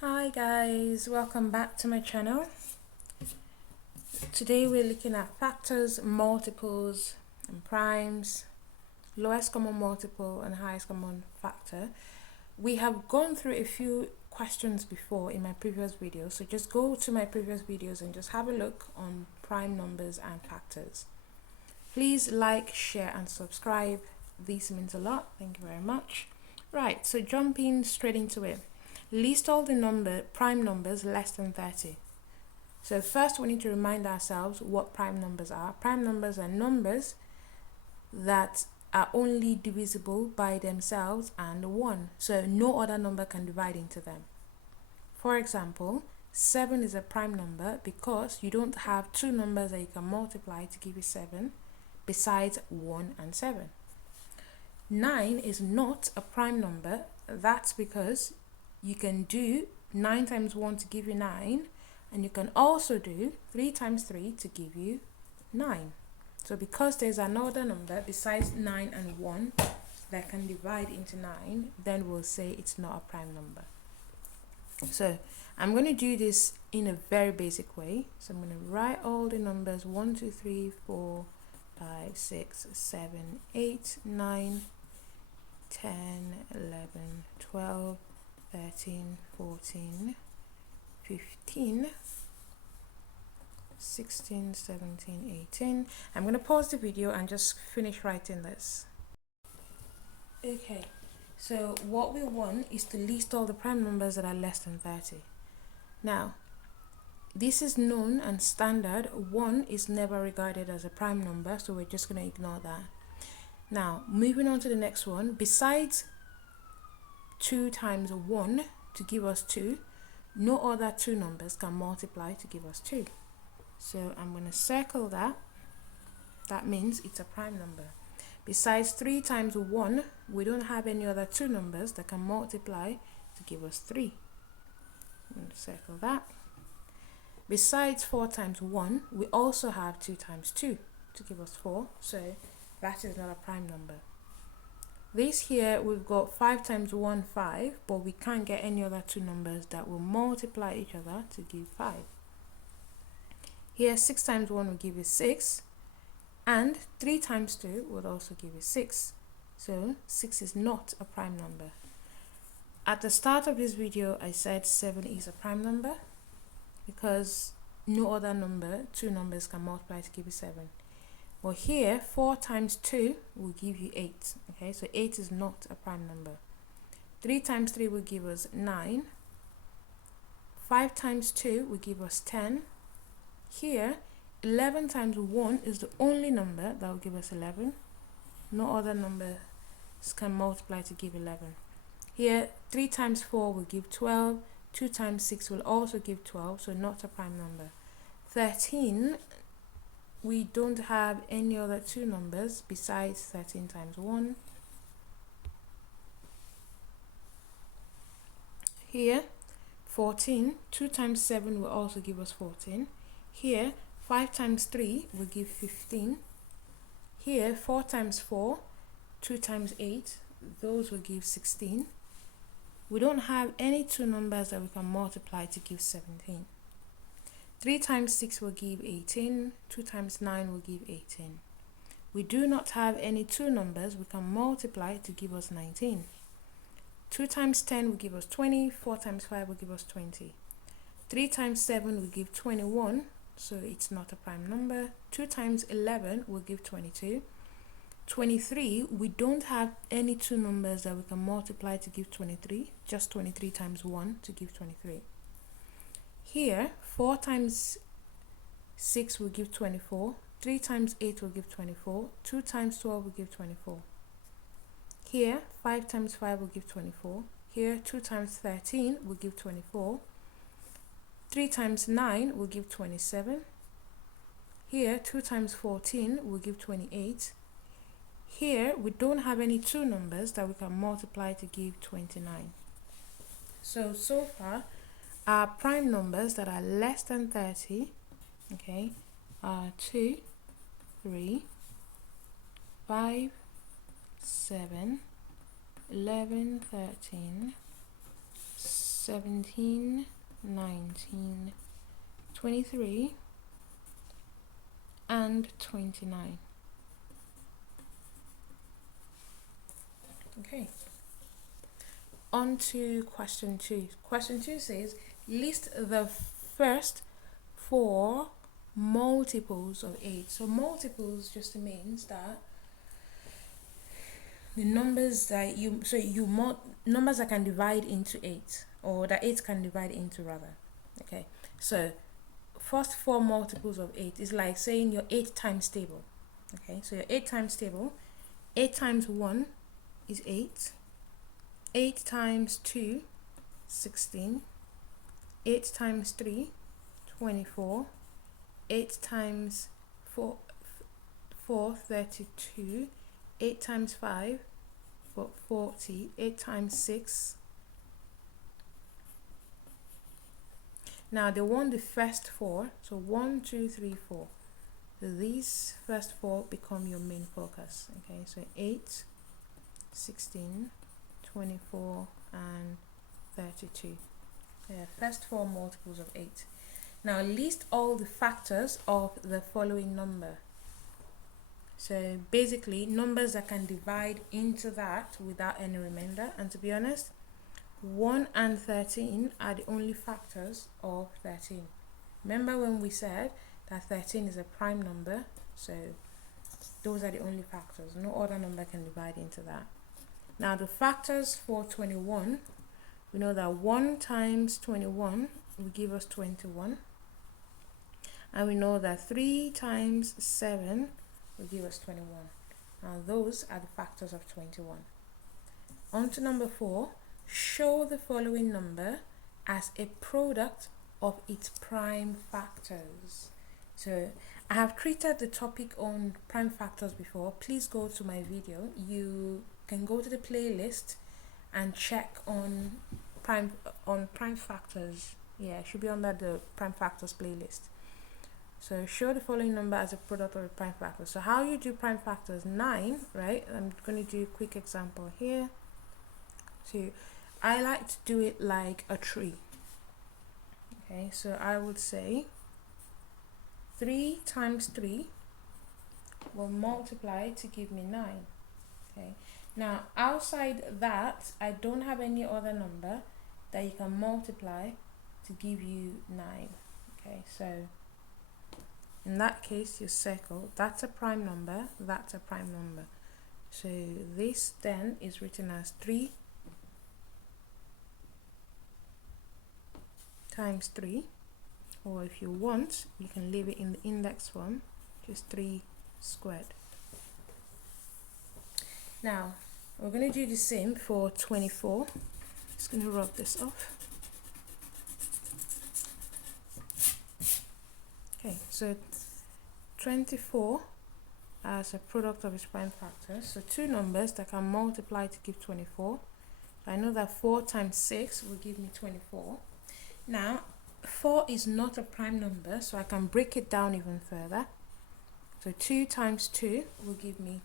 Hi guys, welcome back to my channel. Today we're looking at factors, multiples and primes, lowest common multiple and highest common factor. We have gone through a few questions before in my previous videos, so just go to my previous videos and just have a look on prime numbers and factors. Please like, share and subscribe. This means a lot. Thank you very much. Right, so jumping straight into it. List all the prime numbers less than 30. So first we need to remind ourselves what prime numbers are. Prime numbers are numbers that are only divisible by themselves and 1. So no other number can divide into them. For example, 7 is a prime number because you don't have two numbers that you can multiply to give you 7 besides 1 and 7. 9 is not a prime number. That's because you can do 9 times 1 to give you 9, and you can also do 3 times 3 to give you 9. So because there's another number besides 9 and 1 that can divide into 9, then we'll say it's not a prime number. So I'm going to do this in a very basic way. So I'm going to write all the numbers 1, 2, 3, 4, 5, 6, 7, 8, 9, 10, 11, 12, 13, 14, 15, 16, 17, 18. I'm going to pause the video and just finish writing this. Okay, so what we want is to list all the prime numbers that are less than 30. Now, this is known and standard. 1 is never regarded as a prime number, so we're just going to ignore that. Now, moving on to the next one. Besides 2 times 1 to give us 2, no other two numbers can multiply to give us 2. So I'm going to circle that. That means it's a prime number. Besides 3 times 1, we don't have any other two numbers that can multiply to give us 3. I'm going to circle that. Besides 4 times 1, we also have 2 times 2 to give us 4. So that is not a prime number. This here, we've got 5 times 1, 5, but we can't get any other two numbers that will multiply each other to give 5. Here, 6 times 1 will give you 6, and 3 times 2 would also give you 6. So 6 is not a prime number. At the start of this video, I said 7 is a prime number because no other two numbers can multiply to give you 7. Well, here 4 times 2 will give you 8. Okay, so 8 is not a prime number. 3 times 3 will give us 9. 5 times 2 will give us 10. Here 11 times 1 is the only number that will give us 11. No other numbers can multiply to give 11. Here 3 times 4 will give 12. 2 times 6 will also give 12, so not a prime number. 13, we don't have any other two numbers besides 13 times 1. Here 14, 2 times 7 will also give us 14. Here 5 times 3 will give 15. Here 4 times 4, 2 times 8, those will give 16. We don't have any two numbers that we can multiply to give 17. 3 times 6 will give 18. 2 times 9 will give 18. We do not have any two numbers we can multiply to give us 19. 2 times 10 will give us 20. 4 times 5 will give us 20. 3 times 7 will give 21, so it's not a prime number. 2 times 11 will give 22. 23, we don't have any two numbers that we can multiply to give 23, just 23 times 1 to give 23. Here 4 times 6 will give 24. 3 times 8 will give 24. 2 times 12 will give 24. Here 5 times 5 will give 24. Here 2 times 13 will give 24. 3 times 9 will give 27. Here 2 times 14 will give 28. Here we don't have any two numbers that we can multiply to give 29. So far our prime numbers that are less than 30, okay, are 2, 3, 5, 7, 11, 13, 17, 19, 23, and 29. Okay. On to question 2. Question 2 says, list the first 4 multiples of 8. So multiples just means that the numbers that numbers that can divide into 8, or that 8 can divide into rather. Okay, so first 4 multiples of 8 is like saying your 8 times table. Okay, so your 8 times table, 8 times 1 is 8, 8 times 2, 16, 8 times 3, 24, 8 times 4, 32, 8 times 5, 40, 8 times 6. Now they want the first 4, so 1, 2, 3, 4. So these first 4 become your main focus. Okay, so 8, 16, 24, and 32. Yeah, first 4 multiples of 8. Now list all the factors of the following number. So basically numbers that can divide into that without any remainder. And to be honest, 1 and 13 are the only factors of 13. Remember when we said that 13 is a prime number? So those are the only factors. No other number can divide into that. Now the factors for 21, we know that 1 times 21 will give us 21. And we know that 3 times 7 will give us 21. Now those are the factors of 21. On to number 4. Show the following number as a product of its prime factors. So I have treated the topic on prime factors before. Please go to my video. You can go to the playlist and check on prime factors. Yeah, it should be under the prime factors playlist. So show the following number as a product of a prime factor. So how you do prime factors? 9, right? I'm going to do a quick example here. So I like to do it like a tree. Okay, so I would say 3 times 3 will multiply to give me 9. Okay, now outside that, I don't have any other number that you can multiply to give you 9. Okay, so in that case, you circle, that's a prime number, that's a prime number. So this then is written as 3 times 3, or if you want, you can leave it in the index form, just 3 squared. Now, we're going to do the same for 24. Just going to rub this off. Okay, so 24 as a product of its prime factors. So 2 numbers that can multiply to give 24. So I know that 4 times 6 will give me 24. Now, 4 is not a prime number, so I can break it down even further. So 2 times 2 will give me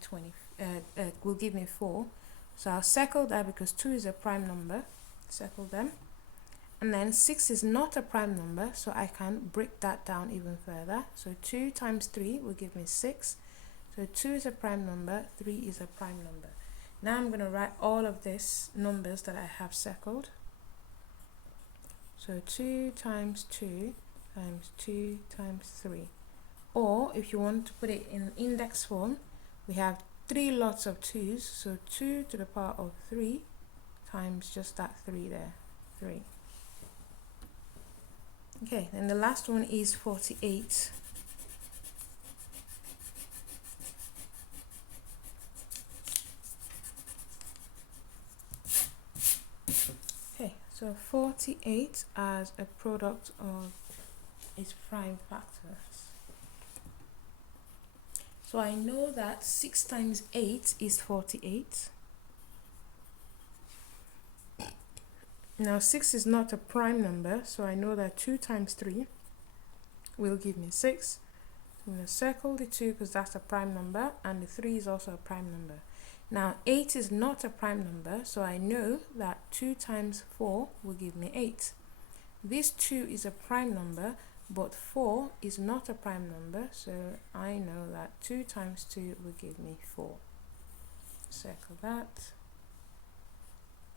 4. So I'll circle that because 2 is a prime number. Circle them. And then 6 is not a prime number, so I can break that down even further. So 2 times 3 will give me 6. So 2 is a prime number, 3 is a prime number. Now I'm going to write all of these numbers that I have circled. So 2 times 2 times 2 times 3. Or if you want to put it in index form, we have 3 lots of 2's. So 2 to the power of 3 times just that 3 there, 3. Okay, and the last one is 48. Okay, so 48 as a product of its prime factors. So I know that 6 times 8 is 48. Now 6 is not a prime number, so I know that 2 times 3 will give me 6. I'm going to circle the 2 because that's a prime number, and the 3 is also a prime number. Now 8 is not a prime number, so I know that 2 times 4 will give me 8. This 2 is a prime number, but 4 is not a prime number, so I know that 2 times 2 will give me 4. Circle that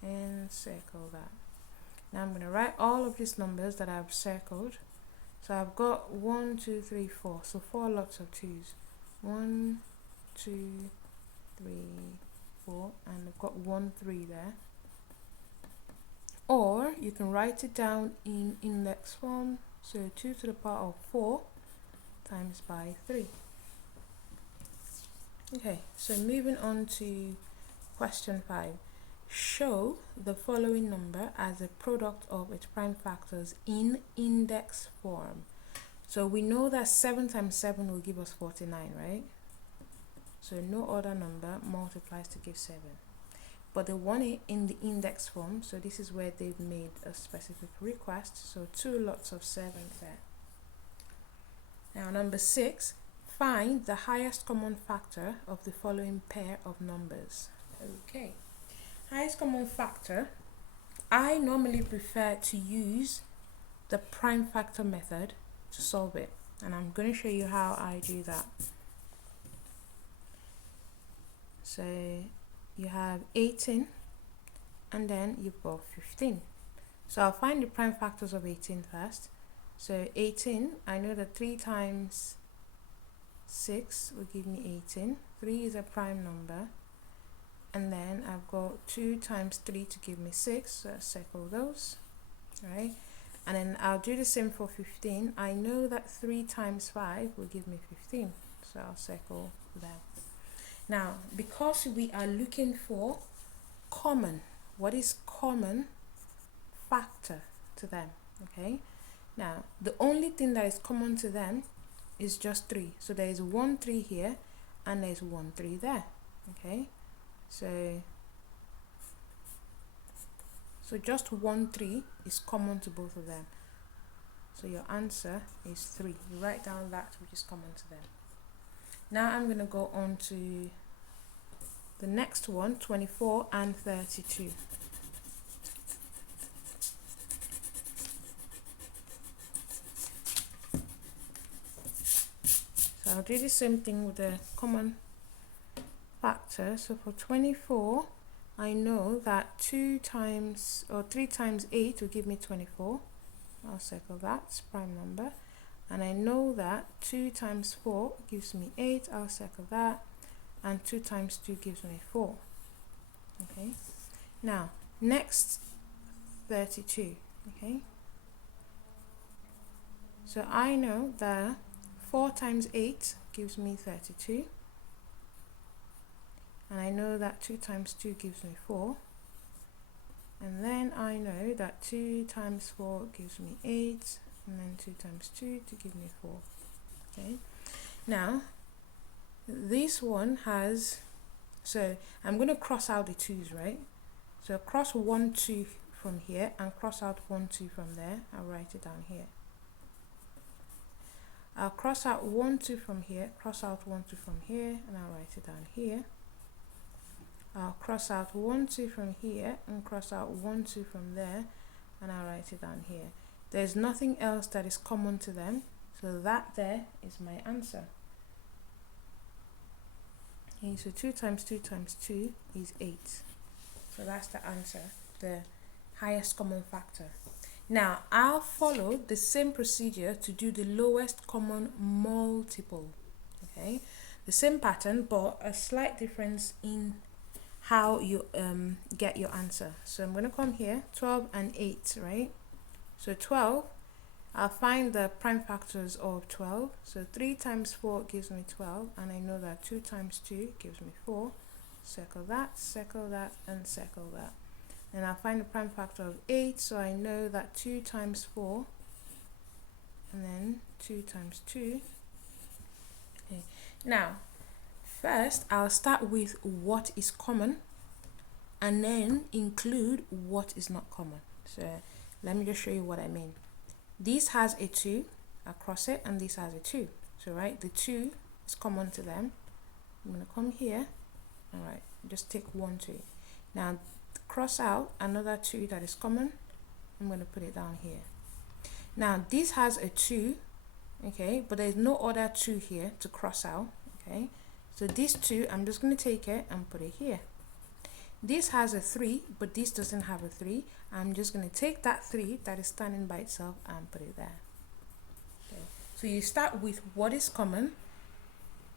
and circle that. Now I'm going to write all of these numbers that I've circled. So I've got 1, 2, 3, 4. So 4 lots of 2's. 1, 2, 3, 4, and I've got 1, 3 there. Or you can write it down in index form. So 2 to the power of 4 times by 3. Okay, so moving on to question 5. Show the following number as a product of its prime factors in index form. So we know that 7 times 7 will give us 49, right? So no other number multiplies to give 7. But they want it in the index form, so this is where they've made a specific request. So 2 lots of 7 there. Now number 6, find the highest common factor of the following pair of numbers. Okay, highest common factor, I normally prefer to use the prime factor method to solve it, and I'm going to show you how I do that. So you have 18 and then you've got 15. So I'll find the prime factors of 18 first. So 18, I know that 3 times 6 will give me 18. 3 is a prime number. And then I've got 2 times 3 to give me 6. So I'll circle those. Right? And then I'll do the same for 15. I know that 3 times 5 will give me 15. So I'll circle that. Now, because we are looking for common, what is common factor to them? Okay. Now, the only thing that is common to them is just 3. So there is 1 3 here and there's 1 3 there. Okay. So just 1 3 is common to both of them. So your answer is 3. You write down that which is common to them. Now I'm going to go on to the next one, 24 and 32. So I'll do the same thing with the common factor. So for 24, I know that 2 times or 3 times 8 will give me 24. I'll circle that, it's prime number. And I know that 2 times 4 gives me 8. I'll circle that. And 2 times 2 gives me 4. Okay. Now, next 32. Okay. So I know that 4 times 8 gives me 32. And I know that 2 times 2 gives me 4. And then I know that 2 times 4 gives me 8. And then 2 times 2 to give me 4. Okay. Now, this one has, so I'm going to cross out the 2's, right? So cross 1 2 from here and cross out 1 2 from there. I'll write it down here. I'll cross out 1 2 from here, cross out 1 2 from here, and I'll write it down here. I'll cross out 1 2 from here and cross out 1 2 from there, and I'll write it down here. There's nothing else that is common to them, so that there is my answer. Okay, so 2 times 2 times 2 is 8. So that's the answer, the highest common factor. Now, I'll follow the same procedure to do the lowest common multiple. Okay, the same pattern, but a slight difference in how you get your answer. So I'm going to come here, 12 and 8, right? So 12, I'll find the prime factors of 12. So 3 times 4 gives me 12, and I know that 2 times 2 gives me 4. Circle that, and circle that. And I'll find the prime factor of 8, so I know that 2 times 4, and then 2 times 2. Okay. Now, first, I'll start with what is common, and then include what is not common. So let me just show you what I mean. This has a 2 across it, and this has a 2. So right, the 2 is common to them. I'm going to come here and write just take 1 2. Now cross out another 2 that is common. I'm going to put it down here. Now this has a 2, okay, but there's no other 2 here to cross out, okay. So this 2, I'm just going to take it and put it here. This has a 3, but this doesn't have a 3. I'm just going to take that 3 that is standing by itself and put it there. Okay. So you start with what is common,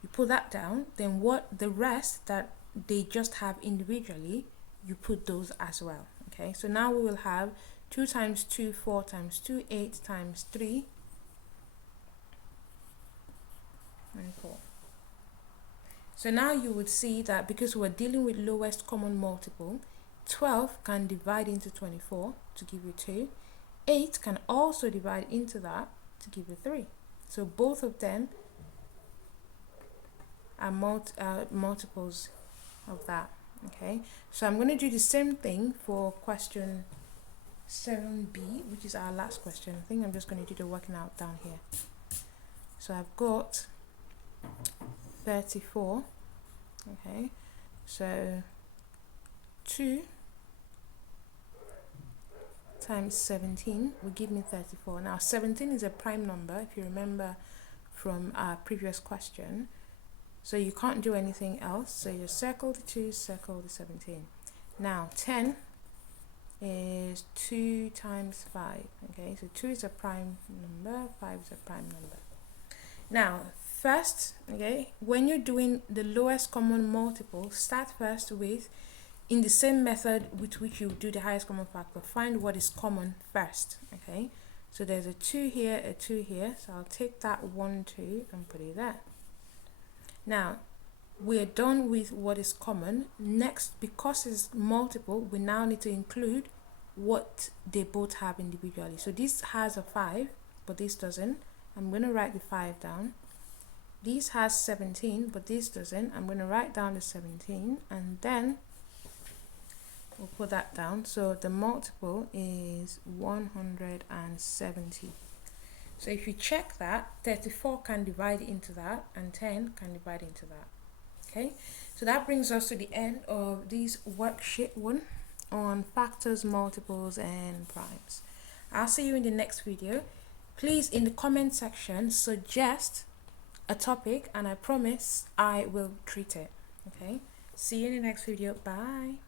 you put that down, then what the rest that they just have individually, you put those as well. Okay, so now we will have 2 times 2, 4 times 2, 8 times 3, 24. So now you would see that because we're dealing with lowest common multiple, 12 can divide into 24 to give you 2. 8 can also divide into that to give you 3. So both of them are multiples of that. Okay, so I'm going to do the same thing for question 7b, which is our last question. I think I'm just going to do the working out down here. So I've got 34. Okay, so 2 times 17 will give me 34. Now 17 is a prime number, if you remember from our previous question, so you can't do anything else. So you circle the 2, circle the 17. Now 10 is 2 times 5. Okay, so 2 is a prime number, 5 is a prime number. Now first, okay, when you're doing the lowest common multiple, start first with, in the same method with which you do the highest common factor, find what is common first. Okay, so there's a 2 here, a 2 here, so I'll take that 1 2 and put it there. Now we're done with what is common. Next, because it's multiple, we now need to include what they both have individually. So this has a 5, but this doesn't. I'm going to write the 5 down. This has 17, but this doesn't. I'm going to write down the 17, and then we'll put that down. So the multiple is 170. So if you check that, 34 can divide into that, and 10 can divide into that. Okay, so that brings us to the end of this worksheet 1 on factors, multiples, and primes. I'll see you in the next video. Please, in the comment section, suggest a topic, and I promise I will treat it. Okay, see you in the next video. Bye.